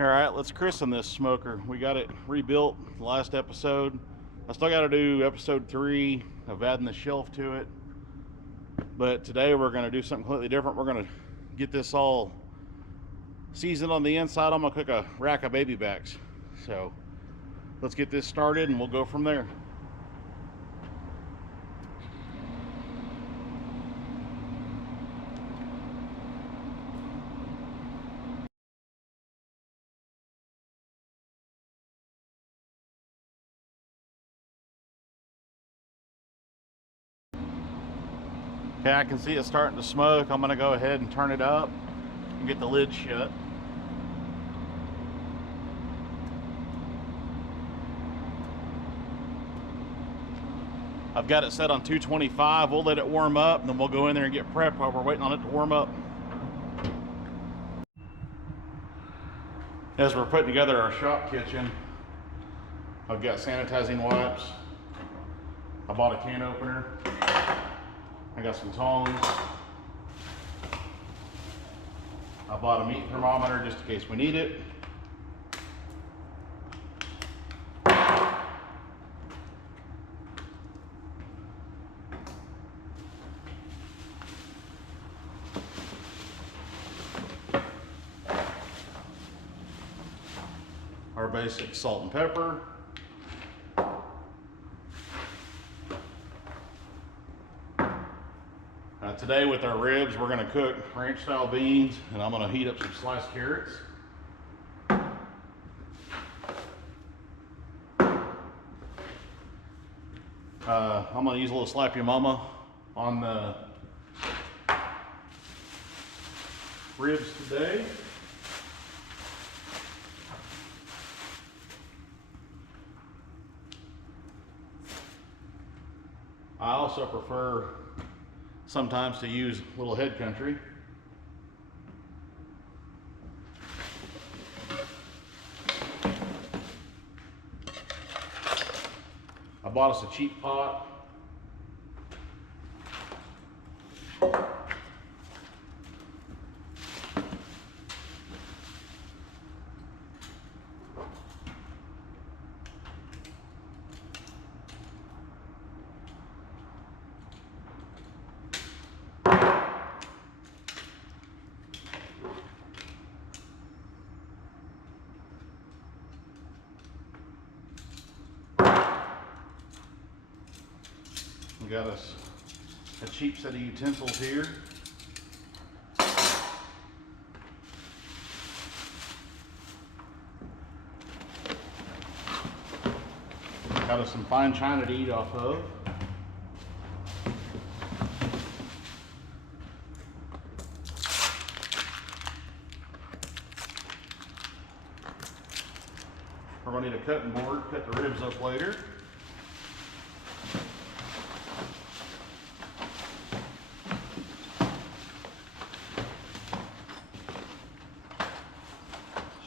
All right, let's christen this smoker. We got it rebuilt the last episode. I still got to do episode 3 of adding the shelf to it. But today we're going to do something completely different. We're going to get this all seasoned on the inside. I'm going to cook a rack of baby backs. So let's get this started and we'll go from there. Okay, I can see it starting to smoke. I'm going to go ahead and turn it up and get the lid shut. I've got it set on 225. We'll let it warm up and then we'll go in there and get prepped while we're waiting on it to warm up. As we're putting together our shop kitchen, I've got sanitizing wipes. I bought a can opener. I got some tongs. I bought a meat thermometer just in case we need it. Our basic salt and pepper. Today with our ribs, we're going to cook ranch style beans, and I'm going to heat up some sliced carrots. I'm going to use a little Slap Your Mama on the ribs today. I also prefer sometimes to use a little head country. I bought us a cheap pot. We got us a cheap set of utensils here. Got us some fine china to eat off of. We're going to need a cutting board, cut the ribs up later.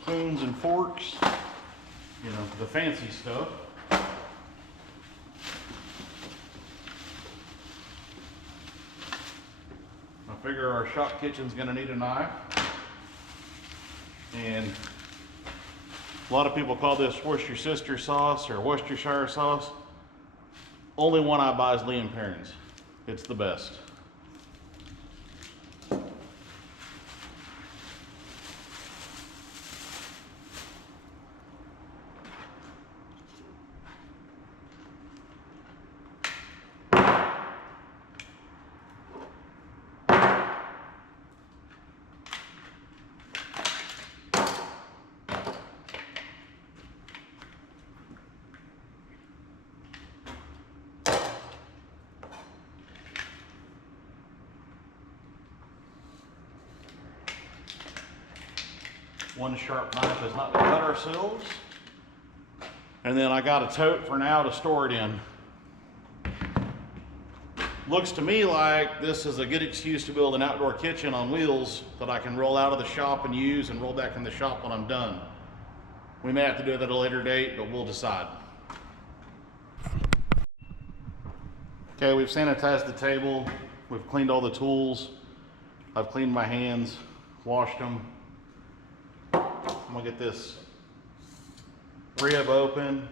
Spoons and forks, you know, the fancy stuff. I figure our shop kitchen's gonna need a knife. And a lot of people call this Worcestershire sauce or Worcestershire sauce. Only one I buy is Lee & Perrins. It's the best. One sharp knife is not to cut ourselves. And then I got a tote for now to store it in. Looks to me like this is a good excuse to build an outdoor kitchen on wheels that I can roll out of the shop and use and roll back in the shop when I'm done. We may have to do that at a later date, but we'll decide. Okay, we've sanitized the table. We've cleaned all the tools. I've cleaned my hands, washed them. I'm gonna get this rib open.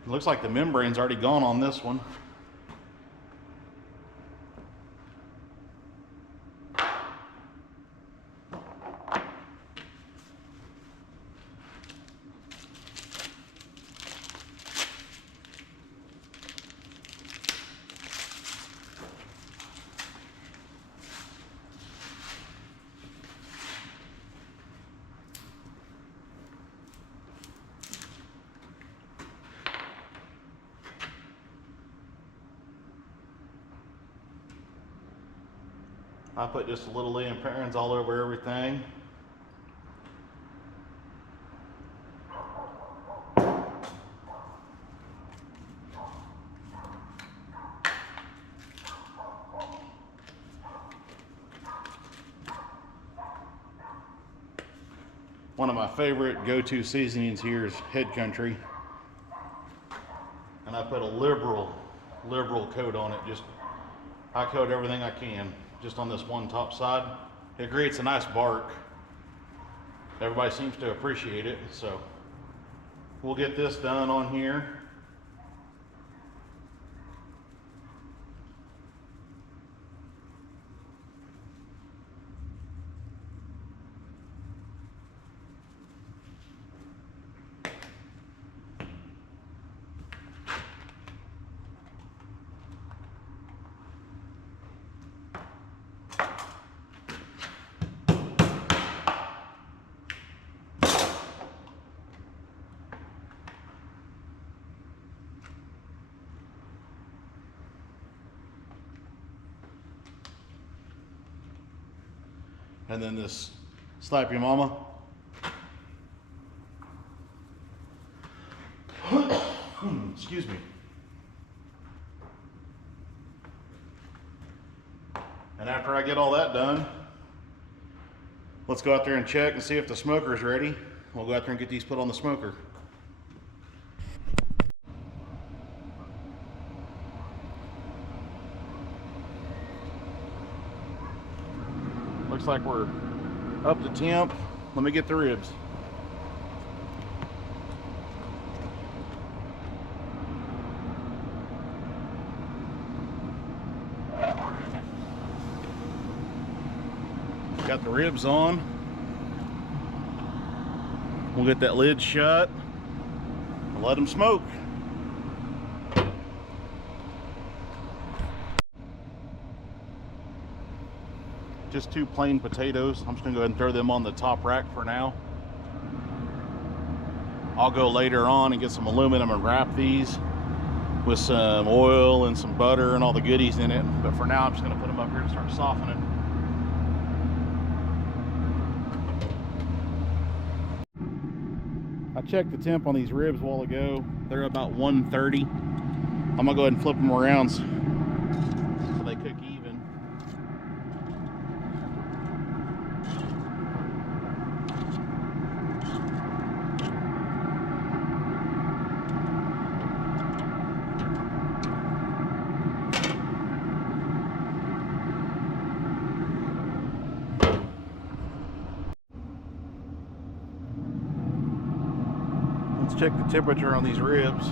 It looks like the membrane's already gone on this one. I put just a little lamp parents all over everything. One of my favorite go-to seasonings here is Head Country. And I put a liberal coat on it. I coat everything I can just on this one top side. It creates a nice bark. Everybody seems to appreciate it, so we'll get this done on here. And then this Slap Your Mama. Excuse me. And after I get all that done, let's go out there and check and see if the smoker is ready. We'll go out there and get these put on the smoker. Looks like we're up to temp. Let me get the ribs. Got the ribs on. We'll get that lid shut and let them smoke. Just 2 plain potatoes. I'm just gonna go ahead and throw them on the top rack for now. I'll go later on and get some aluminum and wrap these with some oil and some butter and all the goodies in it. But for now, I'm just gonna put them up here to start softening. I checked the temp on these ribs a while ago. They're about 130. I'm gonna go ahead and flip them around so they cook even. Let's check the temperature on these ribs.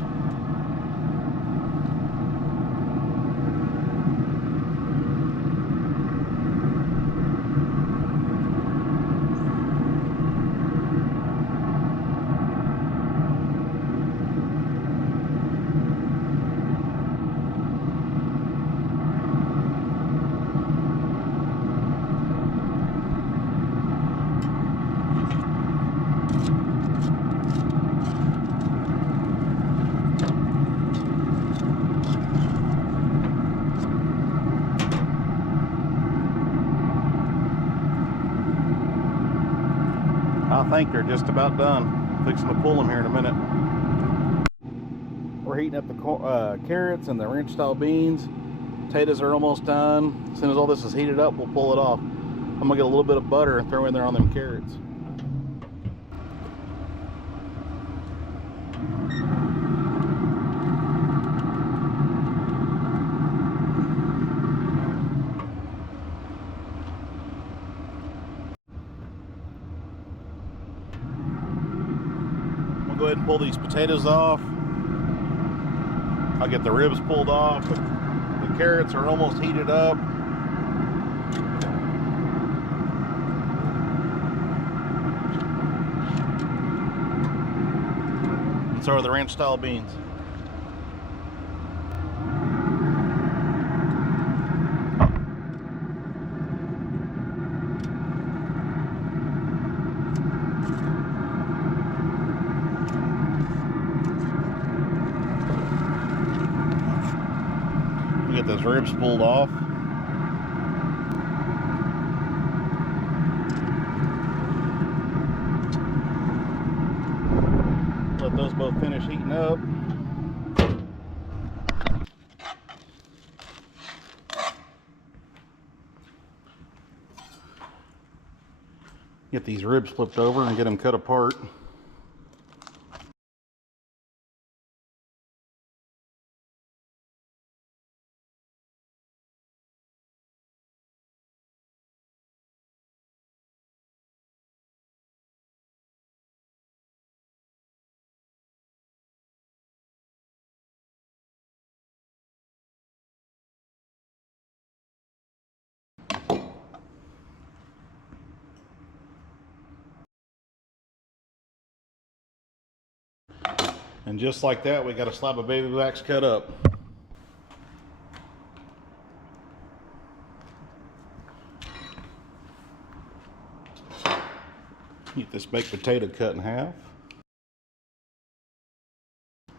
I think they're just about done. Fixing to pull them here in a minute. We're heating up the carrots and the ranch style beans. Potatoes are almost done. As soon as all this is heated up, we'll pull it off. I'm gonna get a little bit of butter and throw in there on them carrots. We'll go ahead and pull these potatoes off. I'll get the ribs pulled off. The carrots are almost heated up. And so are the ranch style beans. Get those ribs pulled off. Let those both finish heating up. Get these ribs flipped over and get them cut apart. And just like that, we got a slab of baby backs cut up. Get this baked potato cut in half. A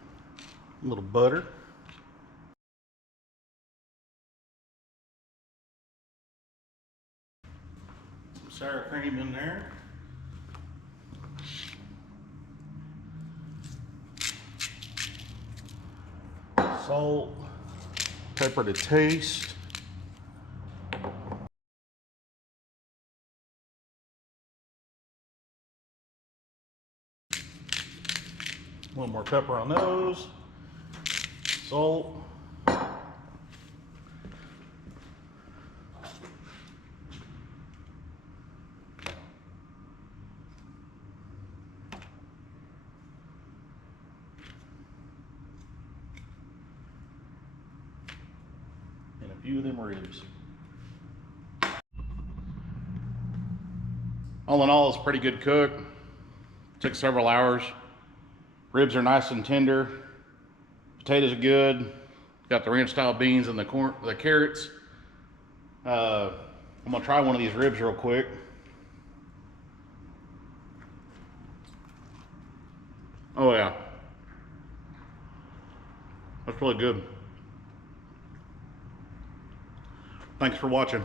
little butter. Some sour cream in there. Salt, pepper to taste. A little more pepper on those. Salt. And a few of them ribs. All in all, it's a pretty good cook. Took several hours. Ribs are nice and tender. Potatoes are good. Got the ranch style beans and the carrots. I'm gonna try one of these ribs real quick. Oh yeah, that's really good. Thanks for watching.